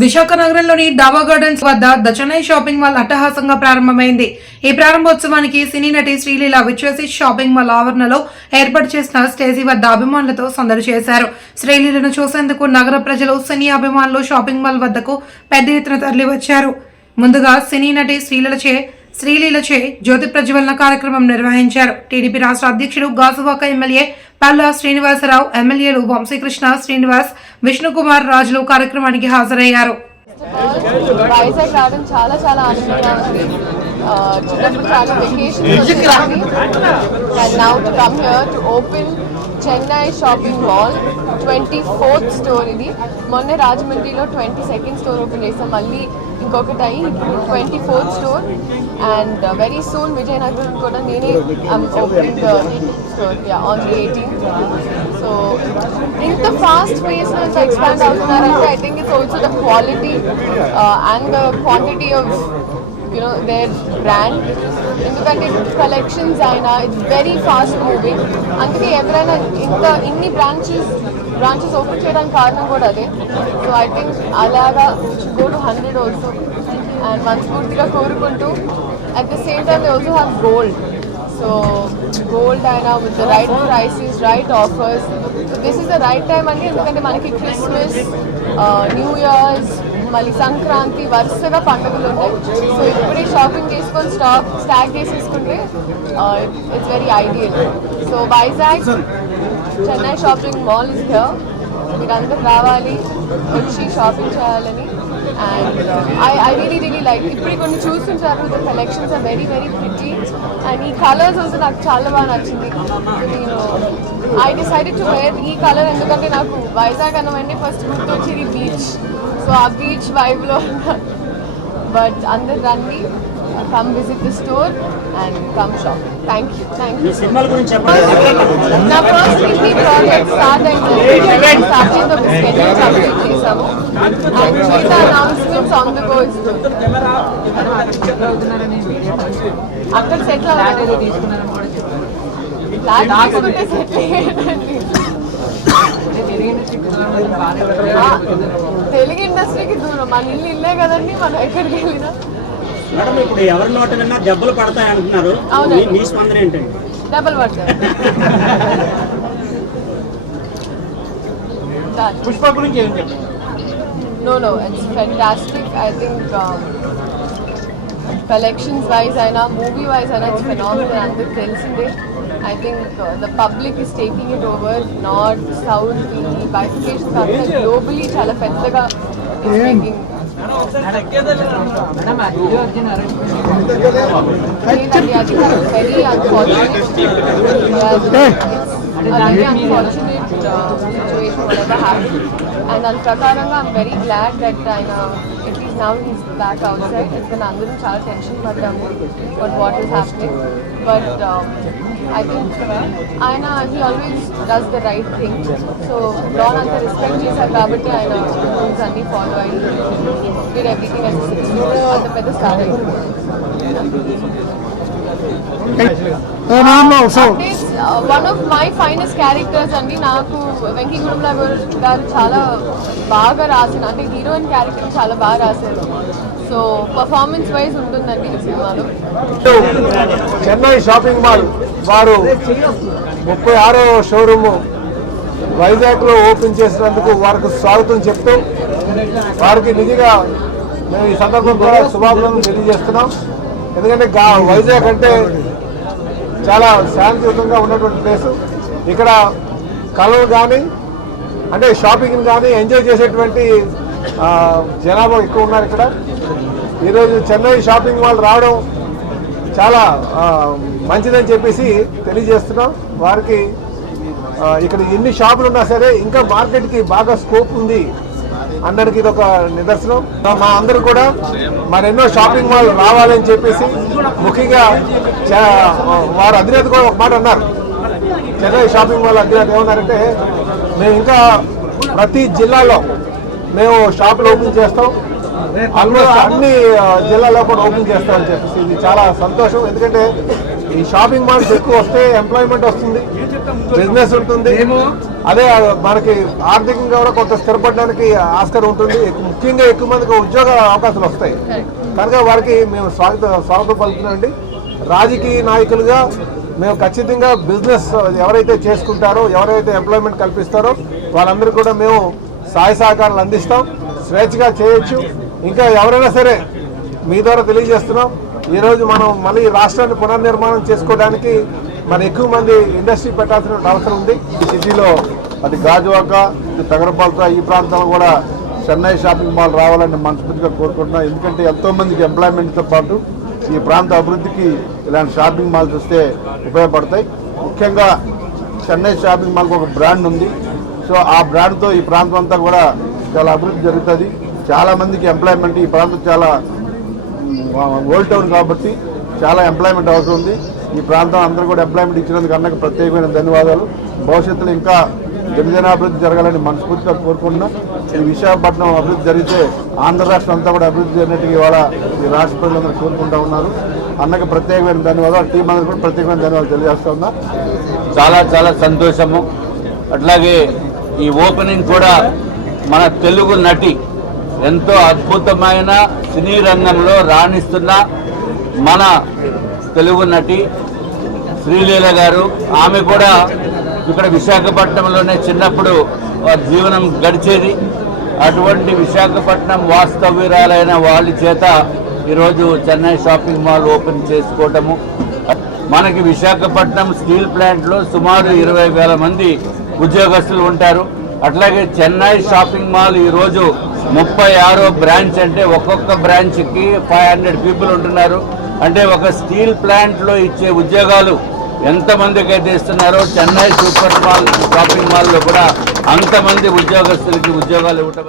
విశాఖ నగరంలోని డాబా గార్డెన్స్ వద్ద ద చెన్నై షాపింగ్ మాల్ అట్టహాసంగా ప్రారంభమైంది. ఈ ప్రారంభోత్సవానికి సినీ నటి శ్రీలీల విచ్చేసి షాపింగ్ మాల్ ఆవరణలో ఏర్పాటు చేసిన స్టేజీ వద్ద అభిమానులతో సందడి చేశారు. శ్రీలీలను చూసేందుకు నగర ప్రజలు సినీ అభిమానులు షాపింగ్ మాల్ వద్దకు పెద్ద ఎత్తున తరలివచ్చారు. ముందుగా సినీ నటి శ్రీలీలచే శ్రీలీలచే జ్యోతి ప్రజ్వలన కార్యక్రమం నిర్వహించారు. టీడీపీ రాష్ట్ర అధ్యక్షుడు గాజువాక ఎమ్మెల్యే పల్లా శ్రీనివాసరావు ఎమ్మెల్యేలు వంశీకృష్ణ శ్రీనివాస్ విష్ణుకుమార్ రాజులు కార్యక్రమానికి హాజరయ్యారు. వైజాగ్ రావడం చాలా చాలా ఆనందంగా ఉంది. ఆ, చిన్నప్పుడు చాలా వెకేషన్స్ వచ్చేదాన్ని and now to come here to open Chennai shopping mall twenty fourth store ఇది మొన్న రాజమండ్రిలో ట్వంటీ సెకండ్ స్టోర్ ఓపెన్ చేసాం మళ్ళీ ఇంకొకటి అయ్యి ఇప్పుడు twenty fourth store. And uh, very soon Vizianagaram కూడా నేనే opening store on the eighteen so ఇంత ఫాస్ట్ పేస్ నుంచి expand అవుతున్నారంటే I think it's also the quality and the quantity of you know their brand ఎందుకంటే collections అయినా it's very fast moving అందుకే ఎవరైనా ఇంత ఇన్ని బ్రాంచెస్ బ్రాంచెస్ ఓపెన్ చేయడానికి కారణం కూడా అదే. సో ఐ థింక్ అలాగా go to hundred also and మనస్ఫూర్తిగా కోరుకుంటూ at the same time also have gold so gold అయినా with the right prices right offers so this is the right time అండి. ఎందుకంటే మనకి క్రిస్మస్ న్యూ ఇయర్స్ మళ్ళీ సంక్రాంతి వరుసగా పండుగలు ఉంటాయి. సో ఇప్పుడే షాపింగ్ చేసుకొని స్టాక్ స్టాక్ చేసేసుకుంటే it's very ideal so Vizag Chennai shopping mall is here మీరందరూ రావాలి వచ్చి షాపింగ్ చేయాలని. And I I really really like ఇప్పుడు కొన్ని చూస్తుంటారు the collections are very very pretty and ఈ కలర్స్ ఆల్సో నాకు చాలా బాగా నచ్చింది. నేను ఐ డిసైడెడ్ టు వేర్ ఈ కలర్ ఎందుకంటే నాకు వైజాగ్ అన్నవన్నీ ఫస్ట్ గుర్తొచ్చేది బీచ్ సో ఆ బీచ్ వైబ్లో బట్ అందరు రండి. Come visit the store and come shop thank you thank you సినిమాల గురించి చెప్పండి. నా ఫస్ట్ హిందీ ప్రాజెక్ట్ స్టార్ట్ అయింది స్టార్ట్ అయింది ఒక స్కెడ్యూల్ కంప్లీట్ చేసాము అండ్ మిగతా అనౌన్స్మెంట్స్ ఆన్ ద గో అక్కడ సెటిల్ అవ్వలేదు సెటిల్ అయ్యేటండి ఆ, తెలుగు ఇండస్ట్రీకి దూరం. మన ఇల్లు ఇల్లే కదండి మనం ఎక్కడికి వెళ్ళినా. మేడం ఇప్పుడు ఎవరి నోట విన్నా దెబ్బలు పడతాయి అంటున్నారు. మీ- మీ స్పందన ఏంటండి డబల్ పడతారు Done. పుష్ప గురించి ఏం చెప్పండి No, no, it's fantastic. I think um, collections wise, I know movie wise, I know it's phenomenal. And the తెలిసిందే I think uh, the public is taking it over. North, South, the bifurcation అంతా globally చాలా పెద్దగా is making. లేదండి, అది very unfortunate. It's a very unfortunate uh, situation, whatever happened. And దాని ప్రకారంగా I'm very glad that ఆయన it is now is back outside ఎందుకంటే అందరం చాలా టెన్షన్ పడ్డాము but what is happening but I think ఆయన he always does the right thing so lawn అంతా respect చేశారు కాబట్టి ఆయన రూల్స్ అన్నీ ఫాలో అయ్యి డిడ్ ఎవ్రీథింగ్ అంత పెద్ద స్టార్ అయింది one of my finest characters అండి. నాకు వెంకీగూడెంలో గారు చాలా బాగా రాసిన అంటే హీరోయిన్ క్యారెక్టర్ చాలా బాగా రాశారు. సో పర్ఫార్మెన్స్ వైజ్ ఉంటుందండి ఈ సినిమాలో. చెన్నై షాపింగ్ మాల్ వారు ముప్పై ఆరో షోరూమ్ వైజాగ్లో ఓపెన్ చేసినందుకు వారికి స్వాగతం చెప్తూ వారికి నిజంగా మేము ఈ సందర్భంగా శుభాకాంక్షలు తెలియజేస్తున్నాం. ఎందుకంటే వైజాగ్ అంటే చాలా శాంతియుతంగా ఉన్నటువంటి ప్లేస్ ఇక్కడ కళలు కానీ అంటే షాపింగ్ కానీ ఎంజాయ్ చేసేటువంటి జనాభా ఎక్కువ ఉన్నారు ఇక్కడ. ఈరోజు చెన్నై షాపింగ్ మాల్ రావడం చాలా మంచిదని చెప్పేసి తెలియజేస్తున్నాం. వారికి ఇక్కడ ఎన్ని షాపులు ఉన్నా సరే ఇంకా మార్కెట్కి బాగా స్కోప్ ఉంది. అందరికి ఇది ఒక నిదర్శనం. మా అందరూ కూడా మరెన్నో షాపింగ్ మాల్ రావాలని చెప్పేసి ముఖ్యంగా వారు అధినేత కూడా ఒక మాట అన్నారు. చెన్నై షాపింగ్ మాల్ అధినేత ఏమన్నారంటే మేము ఇంకా ప్రతి జిల్లాలో మేము షాపులు ఓపెన్ చేస్తాం. ఆల్మోస్ట్ అన్ని ఆ, జిల్లాల్లో కూడా ఓపెన్ చేస్తామని చెప్పేసి ఇది చాలా సంతోషం. ఎందుకంటే ఈ షాపింగ్ మాల్స్ ఎక్కువ వస్తే ఎంప్లాయ్మెంట్ వస్తుంది బిజినెస్ ఉంటుంది. అదే మనకి ఆర్థికంగా కూడా కొంత స్థిరపడడానికి ఆస్కారం ఉంటుంది. ముఖ్యంగా ఎక్కువ మందికి ఉద్యోగ అవకాశాలు వస్తాయి. కనుక వారికి మేము స్వాగత స్వాగతం పలుకుతున్నామండి. రాజకీయ నాయకులుగా మేము ఖచ్చితంగా బిజినెస్ ఎవరైతే చేసుకుంటారో ఎవరైతే ఎంప్లాయ్మెంట్ కల్పిస్తారో వాళ్ళందరికీ కూడా మేము సహాయ సహకారాలు అందిస్తాం. స్వేచ్ఛగా చేయొచ్చు. ఇంకా ఎవరైనా సరే మీ ద్వారా తెలియజేస్తున్నాం. ఈరోజు మనం మళ్ళీ రాష్ట్రాన్ని పునర్నిర్మాణం చేసుకోవడానికి మన ఎక్కువ మంది ఇండస్ట్రీ పెట్టాల్సిన అవసరం ఉంది. ఈ సిటీలో అది గాజువాక ఇది తగరపాలత ఈ ప్రాంతంలో కూడా చెన్నై షాపింగ్ మాల్ రావాలని మనస్ఫూర్తిగా కోరుకుంటున్నాం. ఎందుకంటే ఎంతోమందికి ఎంప్లాయ్మెంట్తో పాటు ఈ ప్రాంత అభివృద్ధికి ఇలాంటి షాపింగ్ మాల్స్ వస్తే ఉపయోగపడతాయి. ముఖ్యంగా చెన్నై షాపింగ్ మాల్కి ఒక బ్రాండ్ ఉంది. సో ఆ బ్రాండ్తో ఈ ప్రాంతం అంతా కూడా చాలా అభివృద్ధి జరుగుతుంది. చాలా మందికి ఎంప్లాయ్మెంట్ ఈ ప్రాంతం చాలా ఓల్డ్ టౌన్ కాబట్టి చాలా ఎంప్లాయ్మెంట్ అవసరం ఉంది. ఈ ప్రాంతం అందరూ కూడా ఎంప్లాయ్మెంట్ ఇచ్చినందుకు అన్నకు ప్రత్యేకమైన ధన్యవాదాలు. భవిష్యత్తులో ఇంకా గిరిజనాభివృద్ధి జరగాలని మనస్ఫూర్తిగా కోరుకుంటున్నాం. ఈ విశాఖపట్నం అభివృద్ధి జరిగితే ఆంధ్ర రాష్ట్రం అంతా కూడా అభివృద్ధి జరిగినట్టుగా ఇవాళ ఈ రాష్ట్ర ప్రజలందరూ కోరుకుంటూ ఉన్నారు. అన్నకు ప్రత్యేకమైన ధన్యవాదాలు. టీం అందరూ కూడా ప్రత్యేకమైన ధన్యవాదాలు తెలియజేస్తా ఉన్నా. చాలా చాలా సంతోషము. అట్లాగే ఈ ఓపెనింగ్ కూడా మన తెలుగు నటి ఎంతో అద్భుతమైన సినీ రంగంలో రాణిస్తున్న మన తెలుగు నటి శ్రీలీల గారు. ఆమె కూడా ఇక్కడ విశాఖపట్నంలోనే చిన్నప్పుడు వారి జీవనం గడిచేది. అటువంటి విశాఖపట్నం వాస్తవ్యురాలైన వాళ్ళ చేత ఈరోజు చెన్నై షాపింగ్ మాల్ ఓపెన్ చేసుకోవటము. మనకి విశాఖపట్నం స్టీల్ ప్లాంట్లో సుమారు ఇరవై వేల మంది ఉద్యోగస్తులు ఉంటారు. అట్లాగే చెన్నై షాపింగ్ మాల్ ఈరోజు ముప్పై ఆరో బ్రాంచ్ అంటే ఒక్కొక్క బ్రాంచ్కి ఫైవ్ హండ్రెడ్ పీపుల్ ఉంటున్నారు. అంటే ఒక స్టీల్ ప్లాంట్లో ఇచ్చే ఉద్యోగాలు ఎంతమందికి అయితే ఇస్తున్నారో చెన్నై సూపర్ మాల్ షాపింగ్ మాల్లో కూడా అంతమంది ఉద్యోగస్తులకి ఉద్యోగాలు ఇవ్వటం